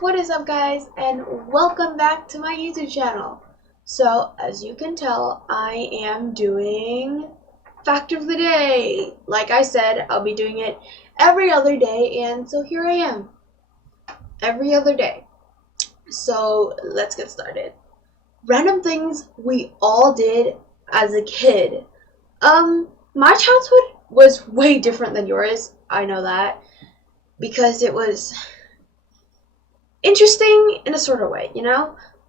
What is up, guys, and welcome back to my YouTube channel. So, as you can tell, I am doing Fact of the Day. Like I said, I'll be doing it every other day, and so here I am. Every other day. So, let's get started. Random things we all did as a kid. My childhood was way different than yours. I know that. Because it was interesting in a sort of way,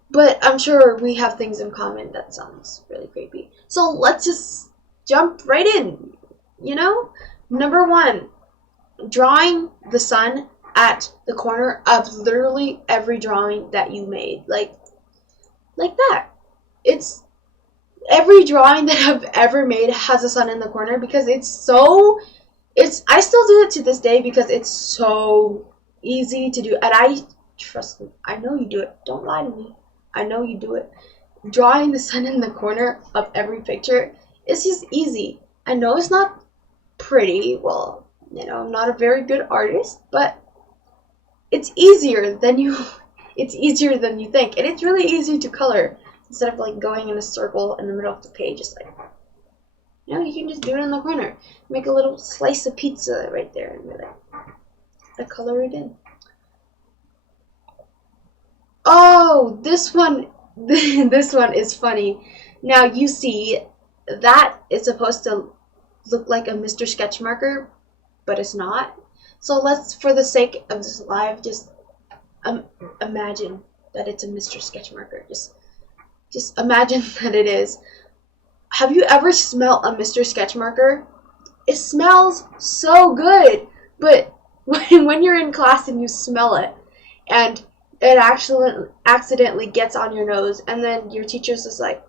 But I'm sure we have things in common. That sounds really creepy. So let's just jump right in, Number one, drawing the sun at the corner of literally every drawing that you made. Like that. It's every drawing that I've ever made has a sun in the corner because I still do it to this day because it's so easy to do. And trust me, I know you do it. Don't lie to me. I know you do it. Drawing the sun in the corner of every picture is just easy. I know it's not pretty. Well, I'm not a very good artist, but it's easier than you think. And it's really easy to color instead of like going in a circle in the middle of the page. It's like, you can just do it in the corner. Make a little slice of pizza right there and be like, I color it in. Oh, this one is funny. Now you see, that is supposed to look like a Mr. Sketch marker, but it's not. So let's, for the sake of this live, just imagine that it's a Mr. Sketch marker. Just imagine that it is. Have you ever smelled a Mr. Sketch marker? It smells so good, but when you're in class and you smell it, and it actually accidentally gets on your nose, and then your teacher's just like,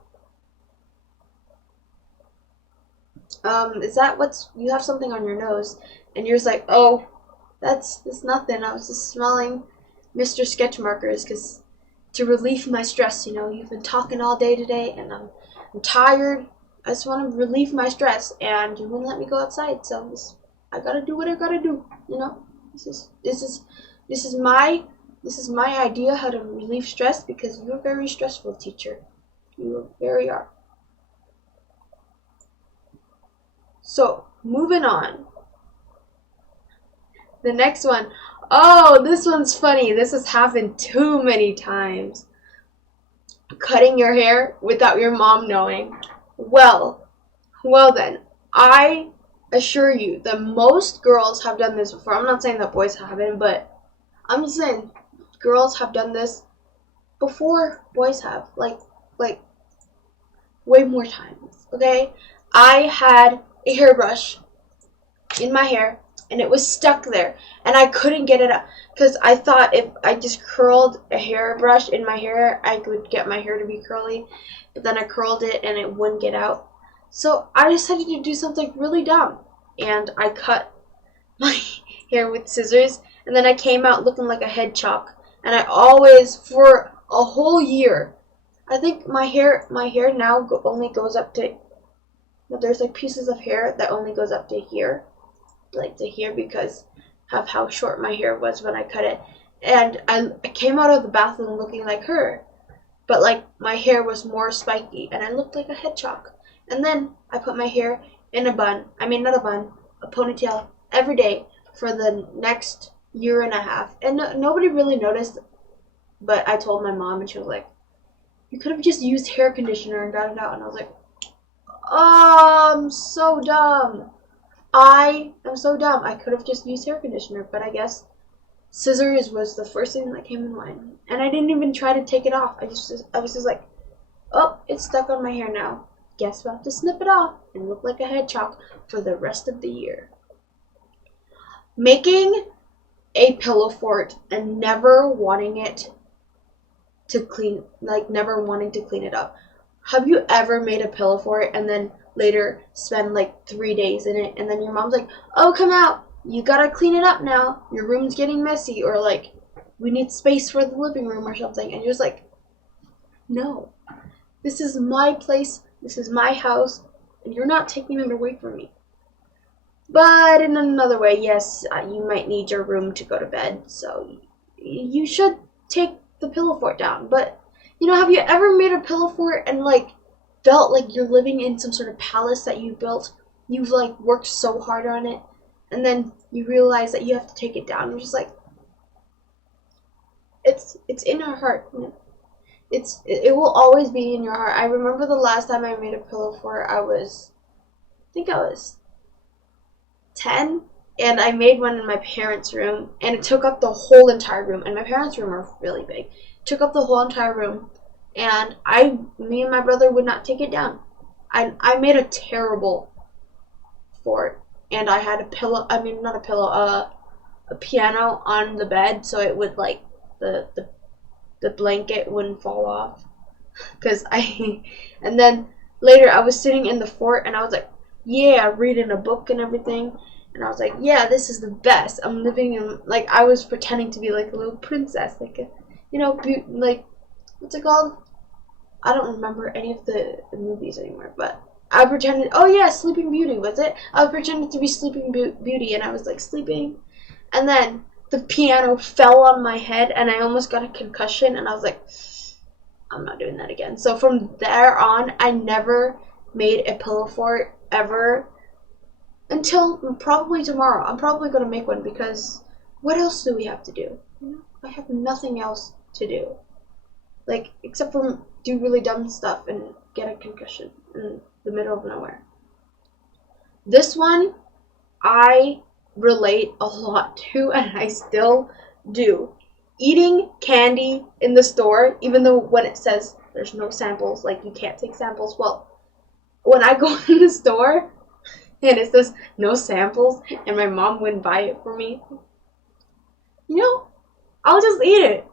is that you have something on your nose? And you're just like, oh, that's nothing. I was just smelling Mr. Sketch markers because to relieve my stress, you've been talking all day today, and I'm tired. I just want to relieve my stress, and you wouldn't let me go outside, so I gotta do what I gotta do, This is my idea how to relieve stress because you're very stressful, teacher. You very are. So, moving on. The next one. Oh, this one's funny. This has happened too many times. Cutting your hair without your mom knowing. Well then, I assure you that most girls have done this before. I'm not saying that boys haven't, but I'm just saying girls have done this before boys have. Like way more times, okay? I had a hairbrush in my hair, and it was stuck there, and I couldn't get it out because I thought if I just curled a hairbrush in my hair, I could get my hair to be curly, but then I curled it and it wouldn't get out. So I decided to do something really dumb, and I cut my hair with scissors, and then I came out looking like a hedgehog. And I always, for a whole year, I think my hair now only goes up to, there's like pieces of hair that only goes up to here, because of how short my hair was when I cut it. And I came out of the bathroom looking like her, but like my hair was more spiky, and I looked like a hedgehog. And then I put my hair in a ponytail every day for the next year and a half. And nobody really noticed, but I told my mom, and she was like, you could have just used hair conditioner and got it out. And I was like, oh, I'm so dumb. I am so dumb. I could have just used hair conditioner, but I guess scissors was the first thing that came in mind. And I didn't even try to take it off. I was just like, oh, it's stuck on my hair now. Guess we'll have to snip it off and look like a hedgehog for the rest of the year. Making a pillow fort and never wanting to clean it up. Have you ever made a pillow fort and then later spend like 3 days in it, and then your mom's like, oh, come out, you gotta clean it up now, your room's getting messy, or like, we need space for the living room or something, and you're just like, no, this is my place, this is my house, and you're not taking it away from me. But in another way, yes, you might need your room to go to bed, so you should take the pillow fort down. But, you know, have you ever made a pillow fort and, like, felt like you're living in some sort of palace that you built? You've, like, worked so hard on it, and then you realize that you have to take it down. You're just like, it's in our heart. You know? It will always be in your heart. I remember the last time I made a pillow fort, I think I was 10, and I made one in my parents' room, and it took up the whole entire room, and my parents' room are really big. It took up the whole entire room, and me and my brother would not take it down. I made a terrible fort, and I had a piano on the bed, so it would, like, the blanket wouldn't fall off, and then later I was sitting in the fort, and I was like, yeah, reading a book and everything, and I was like, yeah, this is the best. I'm living in, like, I was pretending to be like a little princess, like a, you know, like, what's it called? I don't remember any of the movies anymore, but I pretended, oh yeah, Sleeping Beauty, was it? I pretended to be Sleeping Beauty, and I was, like, sleeping, and then the piano fell on my head, and I almost got a concussion, and I was like, I'm not doing that again. So from there on, I never made a pillow fort ever until probably tomorrow. I'm probably going to make one, because what else do we have to do? You know, I have nothing else to do, like, except for do really dumb stuff and get a concussion in the middle of nowhere. This one, I relate a lot to, and I still do. Eating candy in the store, even though when it says there's no samples, like, you can't take samples, well, when I go in the store and it says no samples and my mom wouldn't buy it for me, you know, I'll just eat it.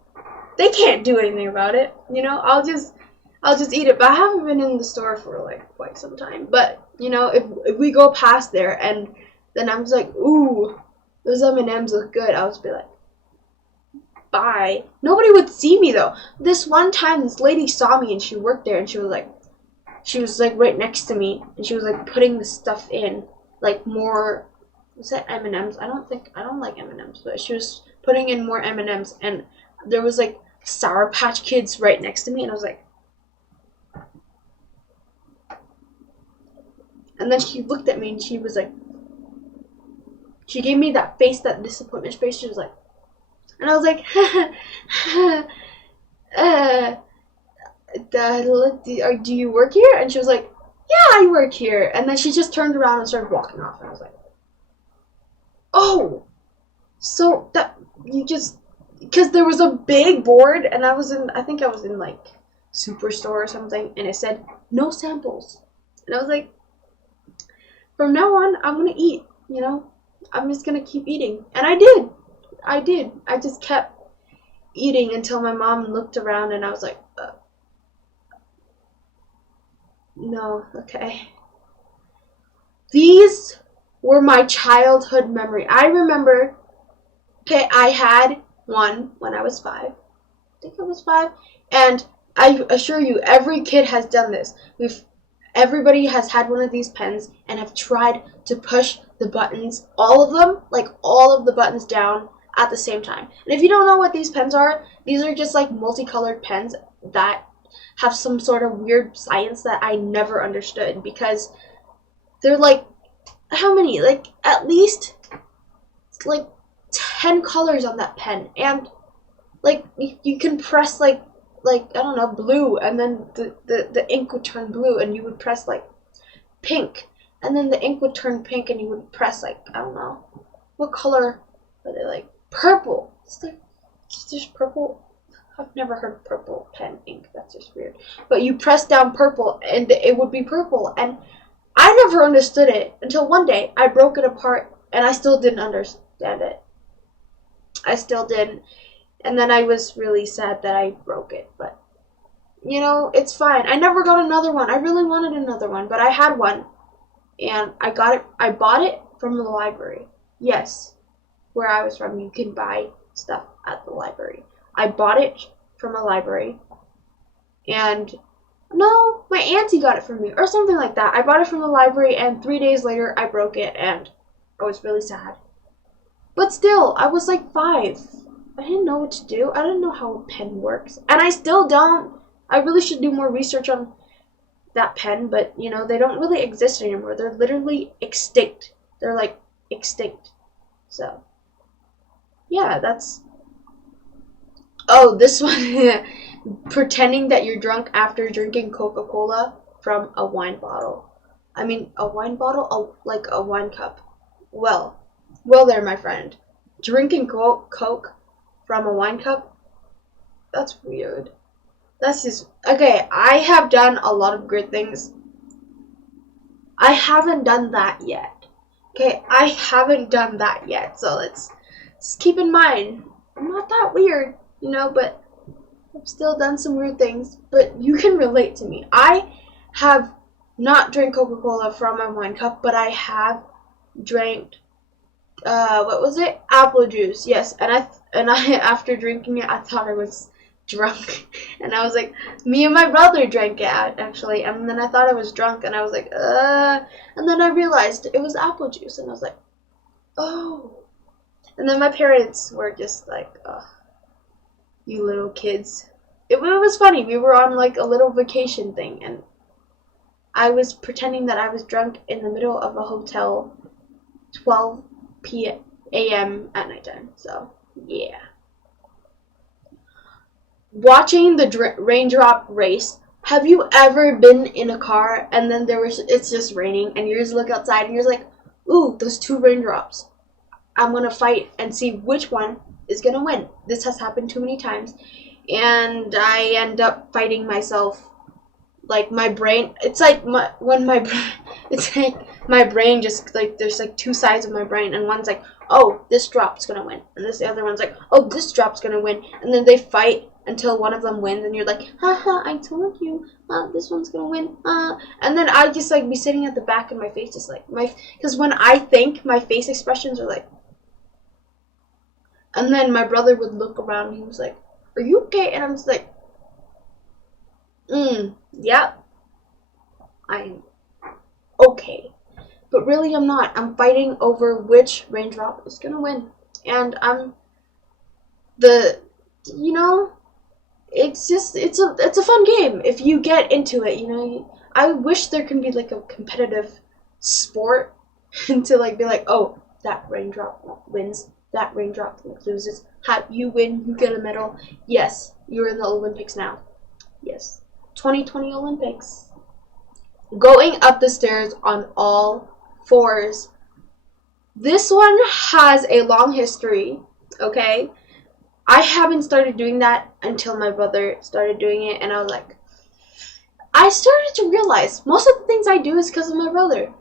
They can't do anything about it, you know, I'll just eat it. But I haven't been in the store for, like, quite some time. But, you know, if we go past there and then I'm just like, ooh, those M&Ms look good, I'll just be like, bye. Nobody would see me, though. This one time, this lady saw me, and she worked there, and she was like right next to me, and she was, like, putting the stuff in, like, more, was that M&Ms? I don't like M&Ms, but she was putting in more M&Ms, and there was, like, Sour Patch Kids right next to me, and I was like, and then she looked at me, and she was like, she gave me that face, that disappointment face. She was like, and I was like, do you work here? And she was like, yeah, I work here. And then she just turned around and started walking off. And I was like, oh, so that you just, because there was a big board, and I think I was in, like, Superstore or something, and it said no samples. And I was like, from now on, I'm gonna eat, you know, I'm just gonna keep eating. And I did. I just kept eating until my mom looked around, and I was like, no, okay. These were my childhood memory. I remember, okay, I had one when I was 5. I think I was 5. And I assure you, every kid has done this. Everybody has had one of these pens and have tried to push the buttons, all of them, like all of the buttons down at the same time. And if you don't know what these pens are, these are just like multicolored pens that have some sort of weird science that I never understood, because they're like, how many? Like, at least like 10 colors on that pen, and like you can press like I don't know, blue, and then the ink would turn blue, and you would press like pink, and then the ink would turn pink, and you would press like, I don't know, what color are they, like purple? It's just purple. I've never heard of purple pen ink. That's just weird. But you press down purple, and it would be purple, and I never understood it until one day I broke it apart, and I still didn't understand it. I still didn't. And then I was really sad that I broke it, but, you know, it's fine. I never got another one. I really wanted another one, but I had one, and I bought it from the library. Yes, where I was from, you can buy stuff at the library. I bought it from a library, and no, my auntie got it for me, or something like that. I bought it from the library, and 3 days later, I broke it, and I was really sad. But still, I was like 5. I didn't know what to do. I didn't know how a pen works. And I still don't. I really should do more research on that pen, but, you know, they don't really exist anymore. They're literally extinct. They're, like, extinct. So, yeah, that's... Oh, this one. Pretending that you're drunk after drinking Coca-Cola from a wine bottle. I mean, a wine bottle? Like a wine cup. Well there, my friend. Drinking Coke from a wine cup? That's weird. That's just... Okay, I have done a lot of good things. I haven't done that yet. Okay, I haven't done that yet. So let's keep in mind, I'm not that weird, you know, but I've still done some weird things. But you can relate to me. I have not drank Coca-Cola from a wine cup, but I have drank, what was it? Apple juice, yes. And I after drinking it, I thought I was drunk. And I was like, me and my brother drank it, actually. And then I thought I was drunk, and I was like, And then I realized it was apple juice, and I was like, oh. And then my parents were just like, you little kids. It was funny. We were on, like, a little vacation thing, and I was pretending that I was drunk in the middle of a hotel 12 a.m. at nighttime. So, yeah. Watching the Raindrop Race. Have you ever been in a car and then it's just raining and you just look outside and you're like, ooh, those 2 raindrops. I'm going to fight and see which one is going to win. This has happened too many times. And I end up fighting myself. Like, my brain, it's like it's like my brain just, like, there's like 2 sides of my brain, and one's like, oh, this drop's gonna win, and the other one's like, oh, this drop's gonna win, and then they fight until one of them wins, and you're like, haha, I told you, this one's gonna win, and then I just, like, be sitting at the back and my face is like, because when I think, my face expressions are like, and then my brother would look around and he was like, are you okay? And I'm just like, yeah, I'm okay. But really, I'm not. I'm fighting over which raindrop is gonna win. And you know, it's a fun game if you get into it, you know. I wish there can be, like, a competitive sport to, like, be like, oh, that raindrop wins, that raindrop loses. You win, you get a medal. Yes, you're in the Olympics now. Yes. 2020 Olympics. Going up the stairs on all 4s. This one has a long history, okay? I haven't started doing that until my brother started doing it, and I was like, I started to realize most of the things I do is because of my brother.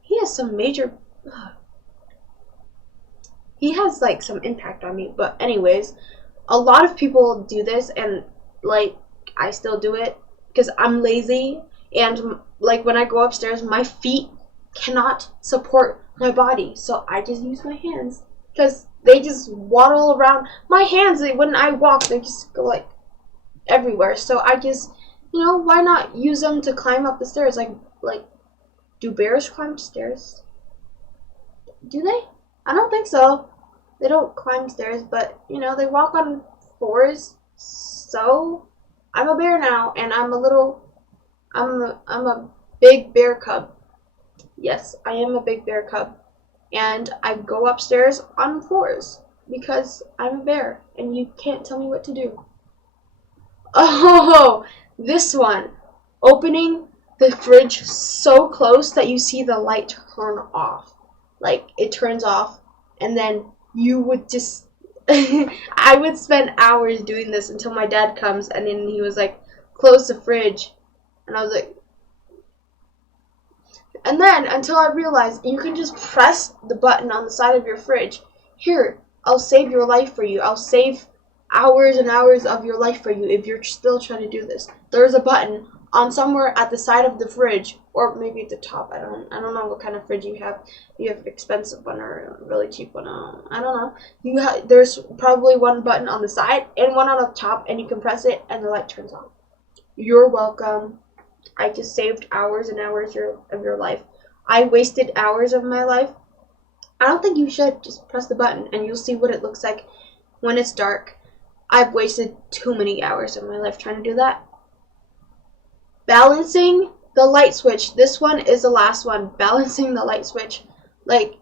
He has some major... he has, like, some impact on me. But anyways, a lot of people do this, and, like, I still do it because I'm lazy, and, like, when I go upstairs, my feet cannot support my body, so I just use my hands because they just waddle around. My hands, when I walk, they just go, like, everywhere, so I just, you know, why not use them to climb up the stairs? Like, do bears climb stairs? Do they? I don't think so. They don't climb stairs, but, you know, they walk on 4s, so I'm a bear now, and I'm a big bear cub. Yes, I am a big bear cub, and I go upstairs on 4s because I'm a bear, and you can't tell me what to do. Oh, this one. Opening the fridge so close that you see the light turn off. Like, it turns off, and then you would just... I would spend hours doing this until my dad comes, and then he was like, close the fridge. And I was like... And then, until I realized, you can just press the button on the side of your fridge. Here, I'll save your life for you. I'll save hours and hours of your life for you if you're still trying to do this. There's a button on somewhere at the side of the fridge, or maybe at the top. I don't know what kind of fridge you have. You have an expensive one or a really cheap one. I don't know. There's probably one button on the side and one on the top, and you can press it and the light turns on. You're welcome. I just saved hours and hours of your life. I wasted hours of my life. I don't think you should. Just press the button and you'll see what it looks like when it's dark. I've wasted too many hours of my life trying to do that. Balancing the light switch. This one is the last one. Balancing the light switch. Like,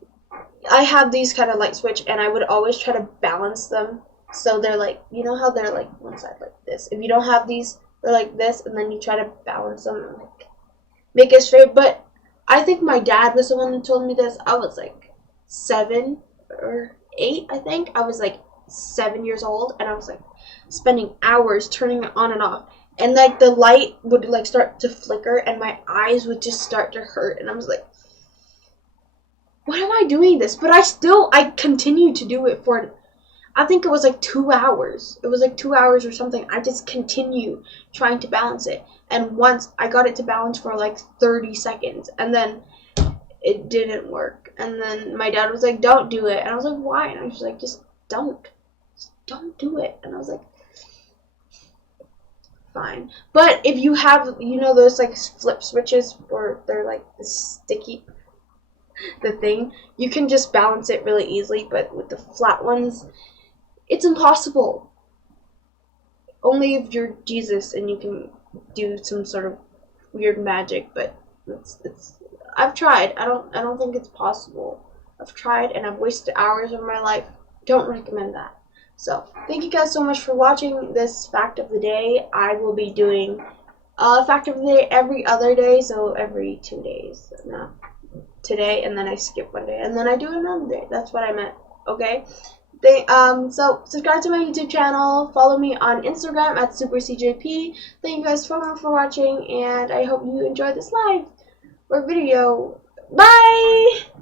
I have these kind of light switch, and I would always try to balance them. So they're like, you know how they're like one side like this. If you don't have these, they're like this, and then you try to balance them and like make it straight. But I think my dad was the one who told me this. I was like 7 or 8, I think. I was like 7 years old, and I was like spending hours turning it on and off. And like the light would like start to flicker, and my eyes would just start to hurt, and I was like, why am I doing this? But I continued to do it for, I think it was like 2 hours. It was like 2 hours or something. I just continued trying to balance it. And once I got it to balance for like 30 seconds, and then it didn't work. And then my dad was like, don't do it. And I was like, why? And I was like, just don't do it. And I was like, fine. But if you have, you know, those like flip switches where they're like sticky, the thing, you can just balance it really easily. But with the flat ones, it's impossible. Only if you're Jesus and you can do some sort of weird magic. But it's I've tried. I don't think it's possible. I've tried and I've wasted hours of my life. Don't recommend that. So thank you guys so much for watching this fact of the day. I will be doing a fact of the day every other day, so every 2 days. No, today, and then I skip one day, and then I do another day. That's what I meant. Okay. So subscribe to my YouTube channel. Follow me on Instagram at SuperCjP. Thank you guys so much for watching, and I hope you enjoyed this live or video. Bye!